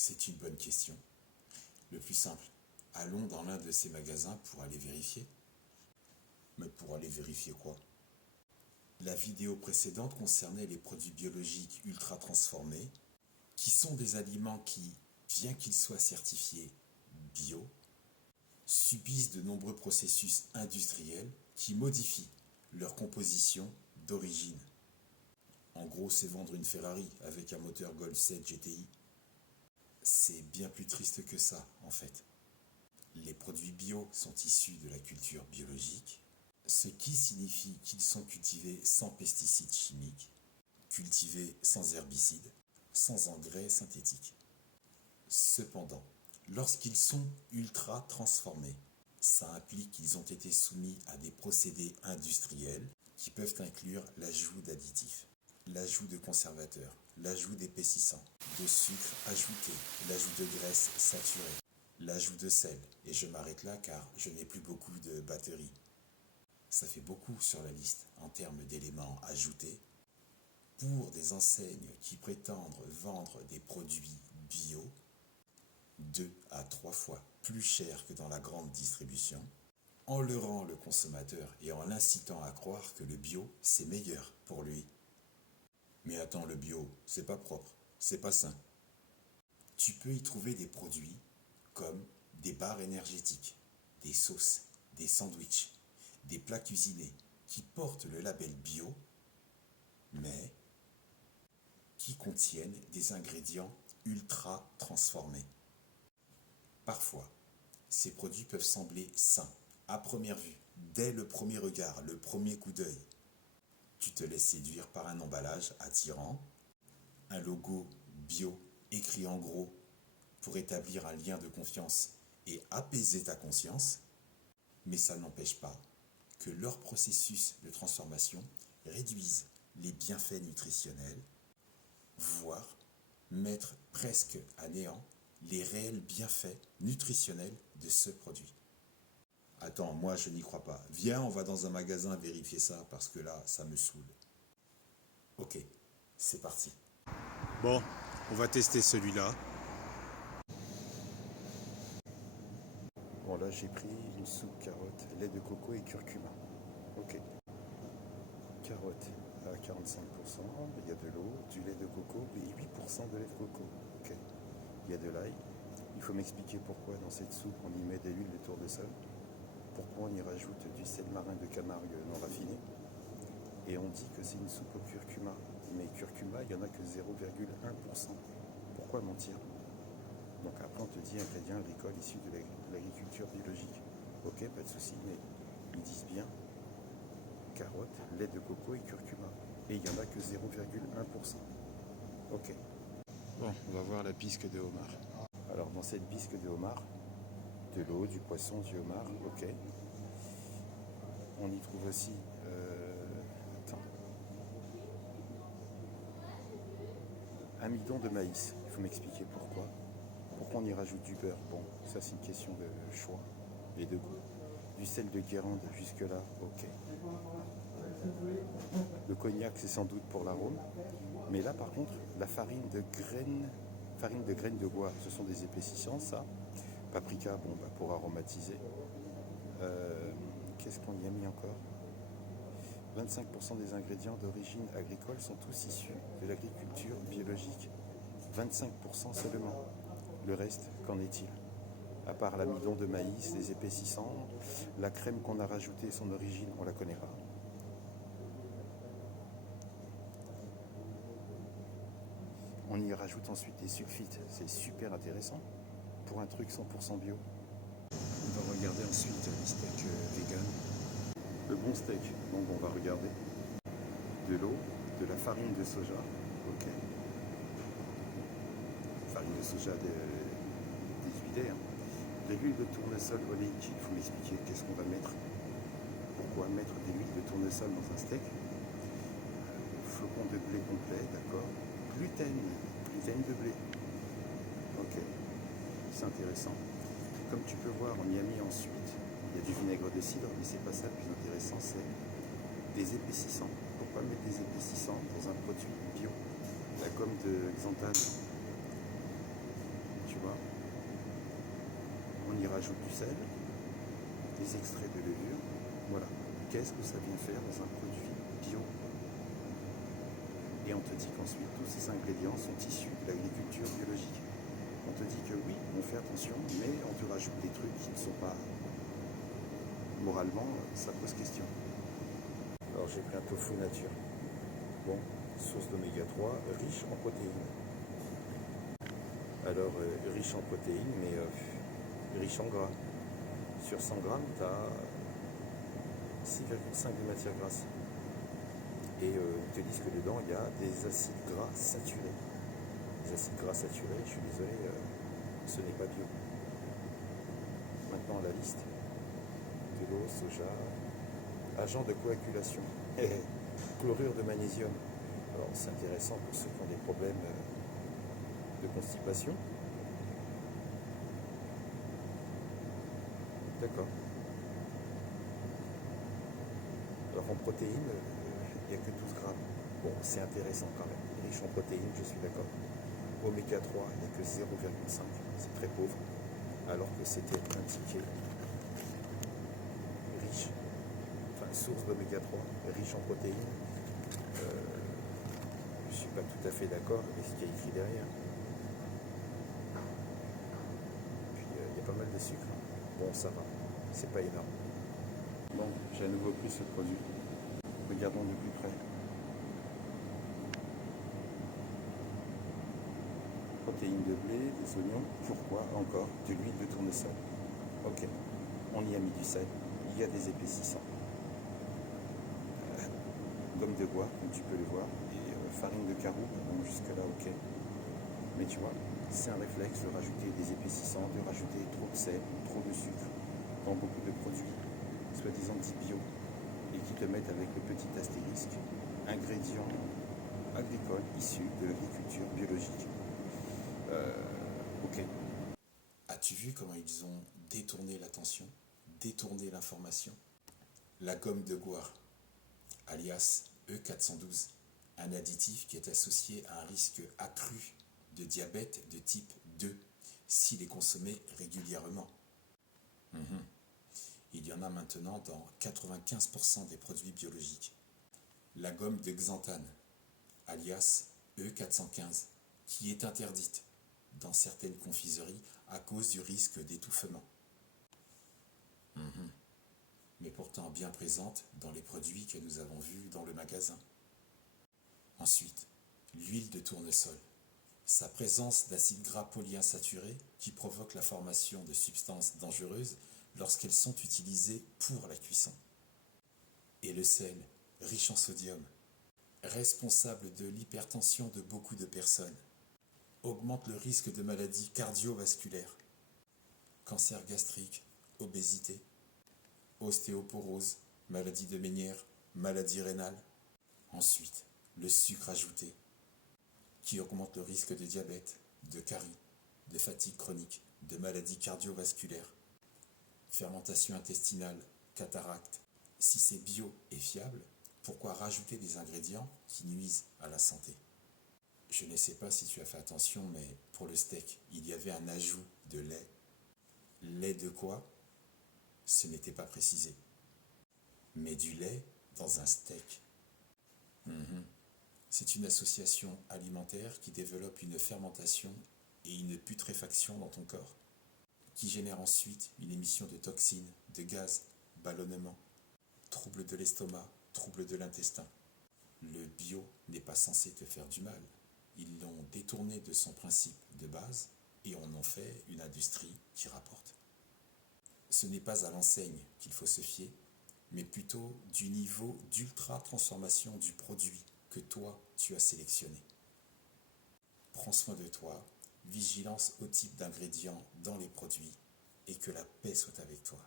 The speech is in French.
C'est une bonne question. Le plus simple, allons dans l'un de ces magasins pour aller vérifier. Mais pour aller vérifier quoi? La vidéo précédente concernait les produits biologiques ultra transformés, qui sont des aliments qui, bien qu'ils soient certifiés bio, subissent de nombreux processus industriels qui modifient leur composition d'origine. En gros, c'est vendre une Ferrari avec un moteur Golf 7 GTI. C'est bien plus triste que ça, en fait. Les produits bio sont issus de la culture biologique, ce qui signifie qu'ils sont cultivés sans pesticides chimiques, cultivés sans herbicides, sans engrais synthétiques. Cependant, lorsqu'ils sont ultra transformés, ça implique qu'ils ont été soumis à des procédés industriels qui peuvent inclure l'ajout d'additifs, l'ajout de conservateurs, l'ajout d'épaississants, de sucre ajouté, l'ajout de graisses saturées, l'ajout de sel. Et je m'arrête là car je n'ai plus beaucoup de batterie. Ça fait beaucoup sur la liste en termes d'éléments ajoutés. Pour des enseignes qui prétendent vendre des produits bio, 2 à 3 fois plus cher que dans la grande distribution, en leurrant le consommateur et en l'incitant à croire que le bio, c'est meilleur pour lui. Mais attends, le bio, c'est pas propre, c'est pas sain. Tu peux y trouver des produits comme des barres énergétiques, des sauces, des sandwichs, des plats cuisinés qui portent le label bio, mais qui contiennent des ingrédients ultra transformés. Parfois, ces produits peuvent sembler sains, à première vue, dès le premier regard, le premier coup d'œil. Tu te laisses séduire par un emballage attirant, un logo bio écrit en gros pour établir un lien de confiance et apaiser ta conscience, mais ça n'empêche pas que leur processus de transformation réduise les bienfaits nutritionnels, voire mettre presque à néant les réels bienfaits nutritionnels de ce produit. Attends, moi je n'y crois pas. Viens, on va dans un magasin vérifier ça parce que là, ça me saoule. Ok, c'est parti. Bon, on va tester celui-là. Bon, là j'ai pris une soupe carotte, lait de coco et curcuma. Ok. Carotte à 45%, il y a de l'eau, du lait de coco et 8% de lait de coco. Ok. Il y a de l'ail. Il faut m'expliquer pourquoi dans cette soupe on y met de l'huile de tournesol. Pourquoi on y rajoute du sel marin de Camargue non raffiné. Et on dit que c'est une soupe au curcuma. Mais curcuma, il n'y en a que 0,1%. Pourquoi mentir? Donc après on te dit ingrédients agricoles issus de l'agriculture biologique. Ok, pas de souci, mais ils disent bien carotte, lait de coco et curcuma. Et il n'y en a que 0,1%. Ok. Bon, on va voir la bisque de homard. Alors dans cette bisque de homard, de l'eau, du poisson, du homard, ok. On y trouve aussi... amidon de maïs. Il faut m'expliquer pourquoi. Pourquoi on y rajoute du beurre? Bon, ça c'est une question de choix et de goût. Du sel de Guérande jusque-là, ok. Le cognac, c'est sans doute pour l'arôme. Mais là, par contre, la farine de graines de bois, ce sont des épaississants, ça. Paprika, bon, bah, pour aromatiser. Qu'est-ce qu'on y a mis encore? 25% des ingrédients d'origine agricole sont tous issus de l'agriculture biologique. 25% seulement. Le reste, qu'en est-il? À part l'amidon de maïs, les épaississants, la crème qu'on a rajoutée, son origine, on la connaît pas. On y rajoute ensuite des sulfites, c'est super intéressant pour un truc 100% bio. On va regarder ensuite les steaks vegan. Le bon steak, donc on va regarder. De l'eau, de la farine de soja, ok. Farine de soja déshuilée. De l'huile de tournesol oléique, il faut m'expliquer qu'est-ce qu'on va mettre. Pourquoi mettre de l'huile de tournesol dans un steak? Flocons de blé complet, d'accord. Gluten de blé. Ok, c'est intéressant. Comme tu peux voir, on y a mis ensuite, il y a du vinaigre de cidre, mais c'est pas ça le plus intéressant, c'est des épaississants. Pourquoi mettre des épaississants dans un produit bio? La gomme de xanthane, rajoute du sel, des extraits de levure. Voilà. Qu'est-ce que ça vient faire dans un produit bio? Et on te dit qu'ensuite, tous ces ingrédients sont issus de l'agriculture biologique. On te dit que oui, on fait attention, mais on te rajoute des trucs qui ne sont pas... Moralement, ça pose question. Alors j'ai pris un tofu nature. Bon, source d'oméga 3, riche en protéines. Alors, riche en protéines, mais riche en gras. Sur 100 grammes, tu as 6,5 de matière grasse. Et ils te disent que dedans, il y a des acides gras saturés. Les acides gras saturés, je suis désolé, ce n'est pas bio. Maintenant, la liste. De l'eau, soja, agent de coagulation, chlorure de magnésium. Alors, c'est intéressant pour ceux qui ont des problèmes de constipation. D'accord. Alors, en protéines, il n'y a que 12 grammes. Bon, c'est intéressant quand même. Riche en protéines, je suis d'accord. Oméga 3, il n'y a que 0,5. C'est très pauvre. Alors que c'était indiqué riche, enfin source d'oméga 3, riche en protéines. Je ne suis pas tout à fait d'accord avec ce qui est écrit derrière. Puis il y a pas mal de sucre. Bon, ça va, c'est pas énorme. Bon, j'ai à nouveau pris ce produit. Regardons de plus près. Protéines de blé, des oignons, pourquoi encore de l'huile de tournesol? Ok, on y a mis du sel, il y a des épaississants. Gomme de bois, comme tu peux le voir, et farine de caroube, donc jusque là ok. Mais tu vois, c'est un réflexe de rajouter des épaississants, de rajouter trop de sel, trop de sucre dans beaucoup de produits, soi-disant dits bio, et qui te mettent avec le petit astérisque, ingrédients agricoles issus de l'agriculture biologique. Ok. As-tu vu comment ils ont détourné l'attention, détourné l'information? La gomme de goire, alias E412, un additif qui est associé à un risque accru de diabète de type 2 s'il est consommé régulièrement. Il y en a maintenant dans 95% des produits biologiques. La gomme de xanthane, alias E415, qui est interdite dans certaines confiseries à cause du risque d'étouffement. Mais pourtant bien présente dans les produits que nous avons vus dans le magasin. Ensuite, l'huile de tournesol. Sa présence d'acides gras polyinsaturés qui provoque la formation de substances dangereuses lorsqu'elles sont utilisées pour la cuisson. Et le sel, riche en sodium, responsable de l'hypertension de beaucoup de personnes, augmente le risque de maladies cardiovasculaires, cancer gastrique, obésité, ostéoporose, maladie de Ménière, maladie rénale. Ensuite, le sucre ajouté, qui augmente le risque de diabète, de carie, de fatigue chronique, de maladies cardiovasculaires, fermentation intestinale, cataracte. Si c'est bio et fiable, pourquoi rajouter des ingrédients qui nuisent à la santé? Je ne sais pas si tu as fait attention, mais pour le steak, il y avait un ajout de lait. Lait de quoi? Ce n'était pas précisé. Mais du lait dans un steak. C'est une association alimentaire qui développe une fermentation et une putréfaction dans ton corps, qui génère ensuite une émission de toxines, de gaz, ballonnement, troubles de l'estomac, troubles de l'intestin. Le bio n'est pas censé te faire du mal. Ils l'ont détourné de son principe de base et en ont fait une industrie qui rapporte. Ce n'est pas à l'enseigne qu'il faut se fier, mais plutôt du niveau d'ultra-transformation du produit que toi, tu as sélectionné. Prends soin de toi, vigilance au type d'ingrédients dans les produits et que la paix soit avec toi.